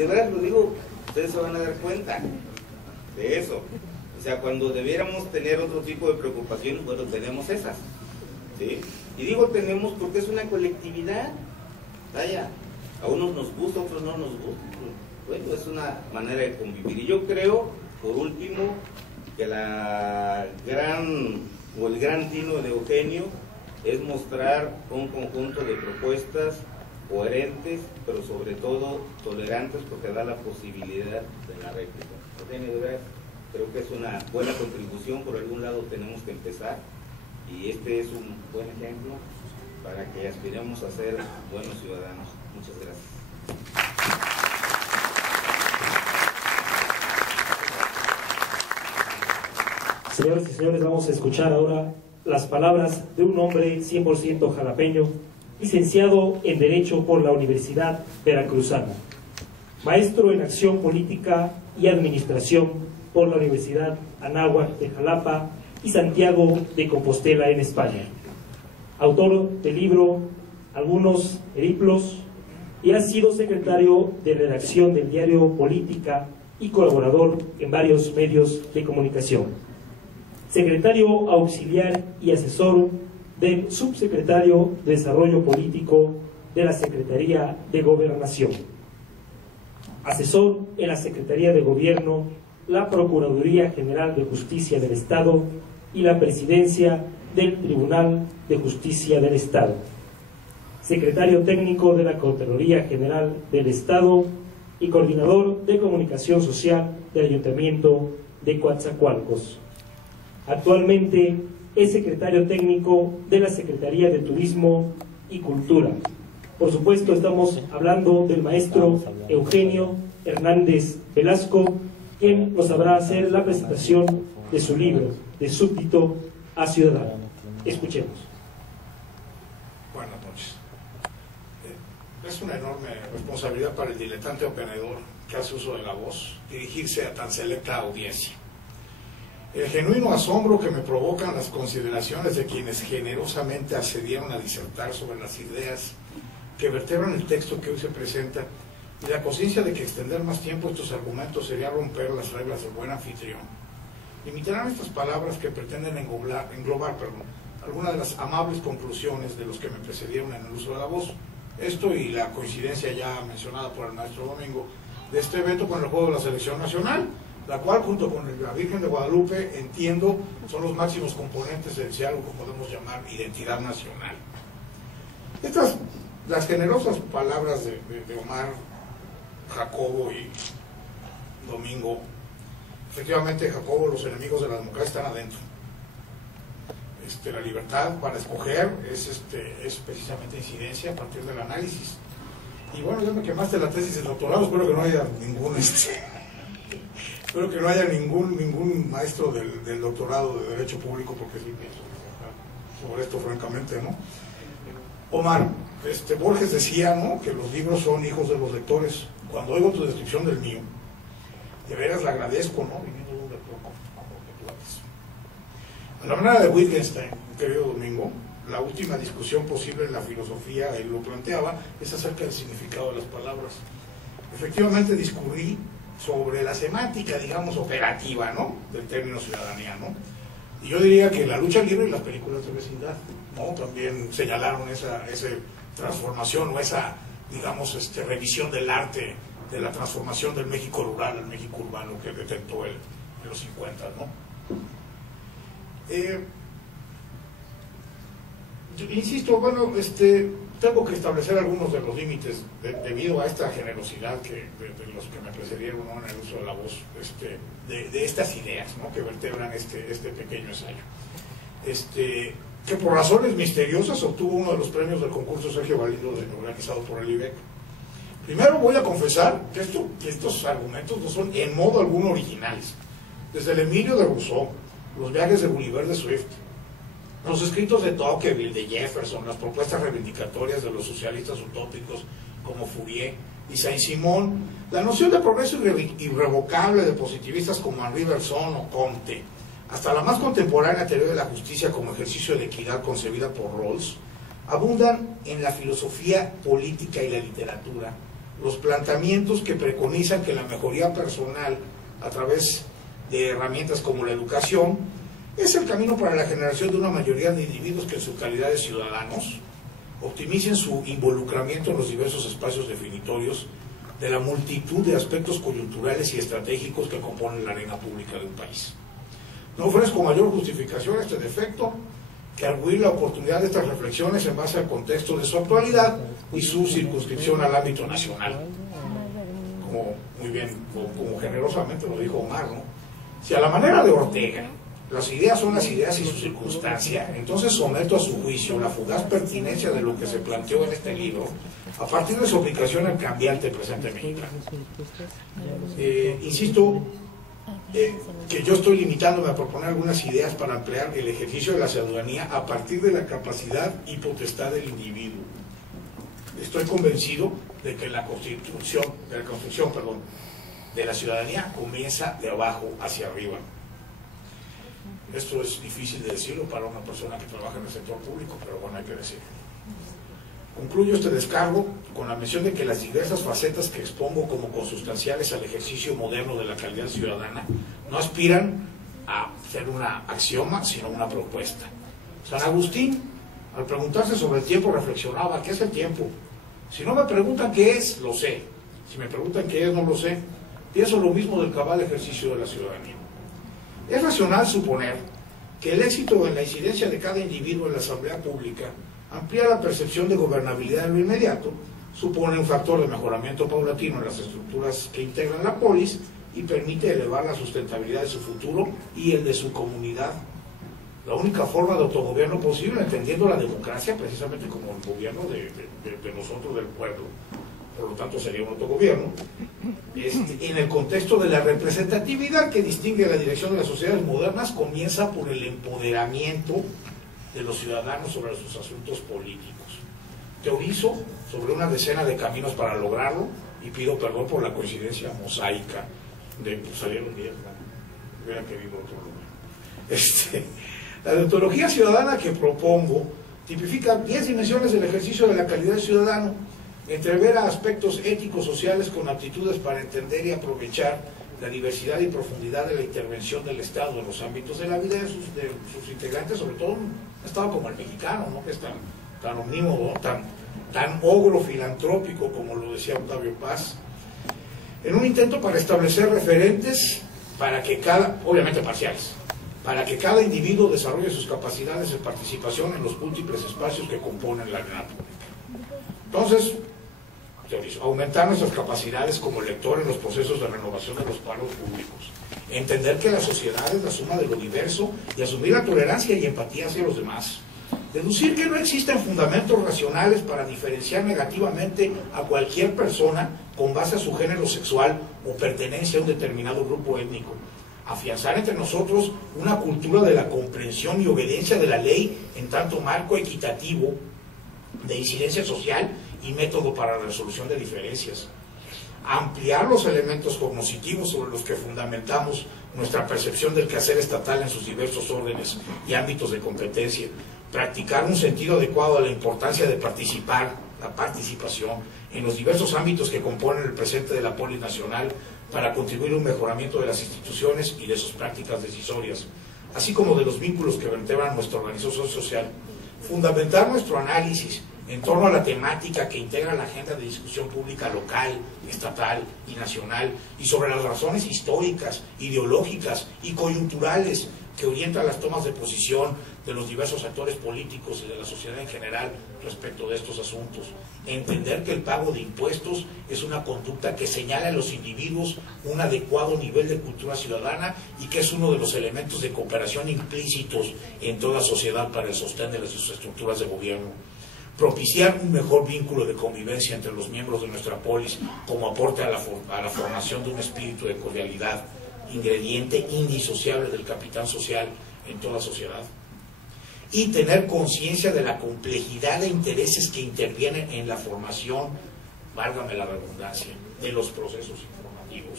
de verdad lo digo, ustedes se van a dar cuenta de eso. O sea, cuando debiéramos tener otro tipo de preocupaciones, bueno, tenemos esas, ¿sí? Y digo tenemos porque es una colectividad, vaya, a unos nos gusta, a otros no nos gusta. Bueno, es una manera de convivir. Y yo creo, por último, que el gran tino de Eugenio es mostrar un conjunto de propuestas coherentes, pero sobre todo tolerantes, porque da la posibilidad de la réplica. Eugenio, de verdad, creo que es una buena contribución, por algún lado tenemos que empezar, y este es un buen ejemplo para que aspiremos a ser buenos ciudadanos. Muchas gracias. Señoras y señores, vamos a escuchar ahora las palabras de un hombre 100% jalapeño, licenciado en Derecho por la Universidad Veracruzana, maestro en Acción Política y Administración por la Universidad Anáhuac de Jalapa y Santiago de Compostela en España, autor del libro Algunos Periplos, y ha sido secretario de redacción del diario Política y colaborador en varios medios de comunicación. Secretario auxiliar y asesor del subsecretario de Desarrollo Político de la Secretaría de Gobernación. Asesor en la Secretaría de Gobierno, la Procuraduría General de Justicia del Estado y la Presidencia del Tribunal de Justicia del Estado. Secretario técnico de la Contraloría General del Estado y coordinador de comunicación social del Ayuntamiento de Coatzacoalcos. Actualmente es secretario técnico de la Secretaría de Turismo y Cultura. Por supuesto, estamos hablando del maestro Eugenio Hernández Velasco, quien nos sabrá hacer la presentación de su libro, de Súbdito a Ciudadano. Escuchemos. Buenas noches. Es una enorme responsabilidad para el diletante operador que hace uso de la voz dirigirse a tan selecta audiencia. El genuino asombro que me provocan las consideraciones de quienes generosamente accedieron a disertar sobre las ideas que vertebran el texto que hoy se presenta, y la conciencia de que extender más tiempo estos argumentos sería romper las reglas del buen anfitrión, limitarán estas palabras que pretenden englobar algunas de las amables conclusiones de los que me precedieron en el uso de la voz. Esto y la coincidencia ya mencionada por el maestro Domingo de este evento con el juego de la selección nacional, la cual junto con la Virgen de Guadalupe, entiendo, son los máximos componentes de algo que podemos llamar identidad nacional. Estas, las generosas palabras de Omar, Jacobo y Domingo, efectivamente, Jacobo, los enemigos de la democracia están adentro. La libertad para escoger es precisamente incidencia a partir del análisis. Y bueno, ya me quemaste la tesis de doctorado, espero que no haya ningún espero que no haya ningún maestro del doctorado de Derecho Público, porque sí pienso sobre esto francamente, ¿no? Omar, Borges decía, ¿no?, que los libros son hijos de los lectores. Cuando oigo tu descripción del mío, de veras la agradezco, ¿no?, viniendo de un lector como que tú haces. A la manera de Wittgenstein, querido Domingo, la última discusión posible en la filosofía, él lo planteaba, es acerca del significado de las palabras. Efectivamente discurrí sobre la semántica, digamos, operativa, ¿no?, del término ciudadanía, ¿no? Y yo diría que la lucha libre y las películas de vecindad, ¿no?, también señalaron esa transformación o esa, digamos, revisión del arte, de la transformación del México rural al México urbano que detectó él en los 50, ¿no? Insisto, bueno, tengo que establecer algunos de los límites debido a esta generosidad de los que me precedieron, ¿no?, en el uso de la voz, de estas ideas, ¿no?, que vertebran este pequeño ensayo. Que por razones misteriosas obtuvo uno de los premios del concurso Sergio Galindo organizado por el IBEC. Primero voy a confesar que estos argumentos no son en modo alguno originales. Desde el Emilio de Rousseau, los viajes de Gulliver de Swift, los escritos de Tocqueville, de Jefferson, las propuestas reivindicatorias de los socialistas utópicos como Fourier y Saint-Simon, la noción de progreso irrevocable de positivistas como Henri Bergson o Comte, hasta la más contemporánea teoría de la justicia como ejercicio de equidad concebida por Rawls, abundan en la filosofía política y la literatura, los planteamientos que preconizan que la mejoría personal a través de herramientas como la educación es el camino para la generación de una mayoría de individuos que en su calidad de ciudadanos optimicen su involucramiento en los diversos espacios definitorios de la multitud de aspectos coyunturales y estratégicos que componen la arena pública de un país. No ofrezco mayor justificación a este defecto que arguir la oportunidad de estas reflexiones en base al contexto de su actualidad y su circunscripción al ámbito nacional. Como muy bien, como generosamente lo dijo Omar, ¿no? Si a la manera de Ortega las ideas son las ideas y su circunstancia, entonces someto a su juicio la fugaz pertinencia de lo que se planteó en este libro a partir de su aplicación al cambiante presente mexicano. Insisto que yo estoy limitándome a proponer algunas ideas para ampliar el ejercicio de la ciudadanía a partir de la capacidad y potestad del individuo. Estoy convencido de que la construcción de la ciudadanía comienza de abajo hacia arriba. Esto es difícil de decirlo para una persona que trabaja en el sector público, pero bueno, hay que decirlo. Concluyo este descargo con la mención de que las diversas facetas que expongo como consustanciales al ejercicio moderno de la calidad ciudadana no aspiran a ser una axioma, sino una propuesta. San Agustín, al preguntarse sobre el tiempo, reflexionaba: ¿qué es el tiempo? Si no me preguntan qué es, lo sé. Si me preguntan qué es, no lo sé. Pienso lo mismo del cabal ejercicio de la ciudadanía. Es racional suponer que el éxito en la incidencia de cada individuo en la asamblea pública amplía la percepción de gobernabilidad en lo inmediato, supone un factor de mejoramiento paulatino en las estructuras que integran la polis y permite elevar la sustentabilidad de su futuro y el de su comunidad. La única forma de autogobierno posible, entendiendo la democracia precisamente como el gobierno de nosotros, del pueblo, por lo tanto sería un autogobierno, en el contexto de la representatividad que distingue la dirección de las sociedades modernas, comienza por el empoderamiento de los ciudadanos sobre sus asuntos políticos. Teorizo sobre una decena de caminos para lograrlo y pido perdón por la coincidencia mosaica de salieron 10, ¿no? Hubiera querido otro lugar. La deontología ciudadana que propongo tipifica 10 dimensiones del ejercicio de la calidad de ciudadano, entrevera aspectos éticos sociales con aptitudes para entender y aprovechar la diversidad y profundidad de la intervención del Estado en los ámbitos de la vida de sus integrantes, sobre todo un Estado como el mexicano, ¿no? Que es tan omnímodo, tan ogro filantrópico, como lo decía Octavio Paz, en un intento para establecer referentes para que obviamente parciales, para que cada individuo desarrolle sus capacidades de participación en los múltiples espacios que componen la arena pública. Entonces, aumentar nuestras capacidades como lector en los procesos de renovación de los paros públicos, entender que la sociedad es la suma de lo diverso y asumir la tolerancia y empatía hacia los demás, deducir que no existen fundamentos racionales para diferenciar negativamente a cualquier persona con base a su género sexual o pertenencia a un determinado grupo étnico, afianzar entre nosotros una cultura de la comprensión y obediencia de la ley en tanto marco equitativo de incidencia social y método para la resolución de diferencias, ampliar los elementos cognitivos sobre los que fundamentamos nuestra percepción del quehacer estatal en sus diversos órdenes y ámbitos de competencia, practicar un sentido adecuado a la importancia de participar, la participación, en los diversos ámbitos que componen el presente de la polis nacional para contribuir a un mejoramiento de las instituciones y de sus prácticas decisorias, así como de los vínculos que vertebran nuestra organización social, fundamentar nuestro análisis en torno a la temática que integra la agenda de discusión pública local, estatal y nacional, y sobre las razones históricas, ideológicas y coyunturales que orientan las tomas de posición de los diversos actores políticos y de la sociedad en general respecto de estos asuntos. Entender que el pago de impuestos es una conducta que señala a los individuos un adecuado nivel de cultura ciudadana y que es uno de los elementos de cooperación implícitos en toda sociedad para el sostén de sus estructuras de gobierno. Propiciar un mejor vínculo de convivencia entre los miembros de nuestra polis como aporte a la formación de un espíritu de cordialidad, ingrediente indisociable del capital social en toda sociedad. Y tener conciencia de la complejidad de intereses que intervienen en la formación, válgame la redundancia, de los procesos informativos.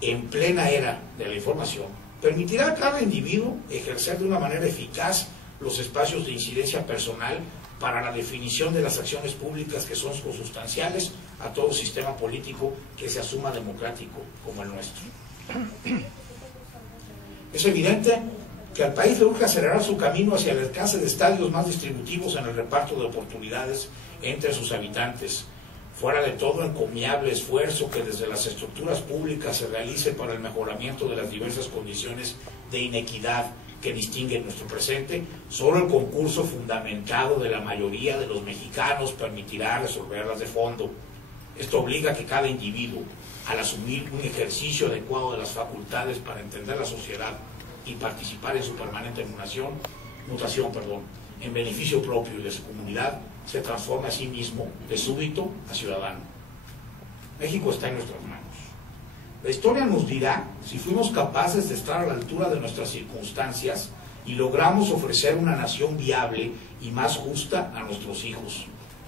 En plena era de la información, permitirá a cada individuo ejercer de una manera eficaz los espacios de incidencia personal para la definición de las acciones públicas que son consustanciales a todo sistema político que se asuma democrático como el nuestro. Es evidente que al país le urge acelerar su camino hacia el alcance de estadios más distributivos en el reparto de oportunidades entre sus habitantes, fuera de todo encomiable esfuerzo que desde las estructuras públicas se realice para el mejoramiento de las diversas condiciones de inequidad que distinguen nuestro presente. Solo el concurso fundamentado de la mayoría de los mexicanos permitirá resolverlas de fondo. Esto obliga a que cada individuo, al asumir un ejercicio adecuado de las facultades para entender la sociedad y participar en su permanente mutación, en beneficio propio y de su comunidad, se transforma a sí mismo de súbdito a ciudadano. México está en nuestras manos. La historia nos dirá si fuimos capaces de estar a la altura de nuestras circunstancias y logramos ofrecer una nación viable y más justa a nuestros hijos.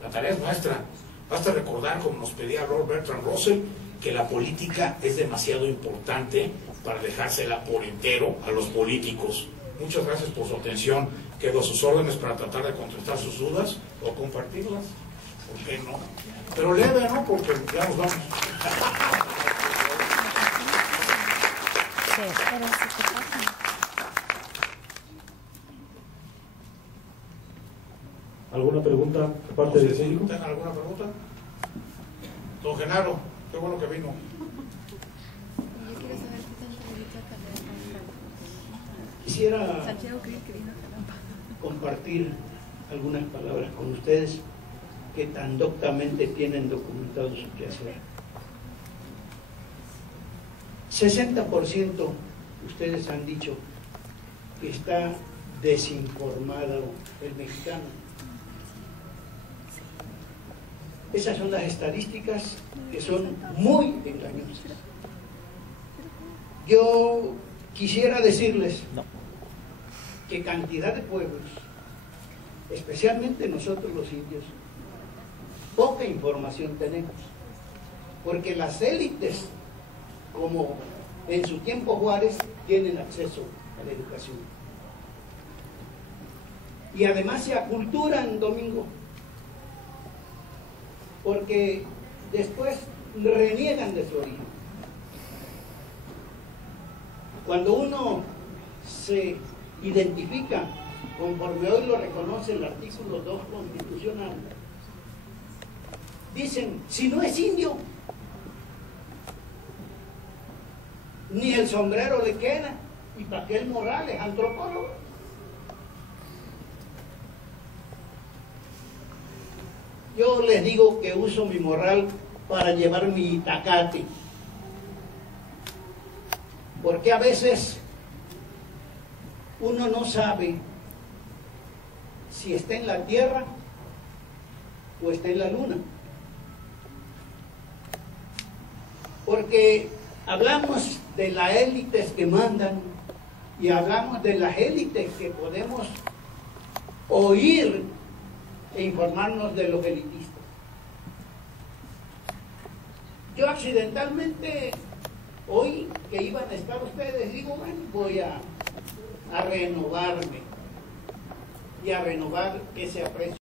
La tarea es nuestra. Basta recordar, como nos pedía Lord Bertrand Russell, que la política es demasiado importante para dejársela por entero a los políticos. Muchas gracias por su atención. Quedo a sus órdenes para tratar de contestar sus dudas o compartirlas. ¿Por qué no? Pero leve, ¿no? Porque ya nos vamos. ¿Alguna pregunta aparte del público? ¿Tienen alguna pregunta? Don Genaro, qué bueno que vino. Yo quiero saber qué tanto ahorita Quisiera Santiago cree que vino Calampa. compartir algunas palabras con ustedes que tan doctamente tienen documentado su quehacer. 60% ustedes han dicho que está desinformado el mexicano. Esas son las estadísticas que son muy engañosas. Yo quisiera decirles que cantidad de pueblos, especialmente nosotros los indios, poca información tenemos, porque las élites, como en su tiempo Juárez, tienen acceso a la educación. Y además se aculturan, Domingo, porque después reniegan de su origen. Cuando uno se identifica, conforme hoy lo reconoce el artículo 2 constitucional, dicen, si no es indio, ni el sombrero le queda. Y Paquel Morales, antropólogo. Yo les digo que uso mi morral para llevar mi itacate, porque a veces uno no sabe si está en la tierra o está en la luna, porque hablamos de las élites que mandan y hablamos de las élites que podemos oír e informarnos de los elitistas. Yo accidentalmente, hoy que iban a estar ustedes, digo, bueno, voy a renovarme y a renovar ese aprecio.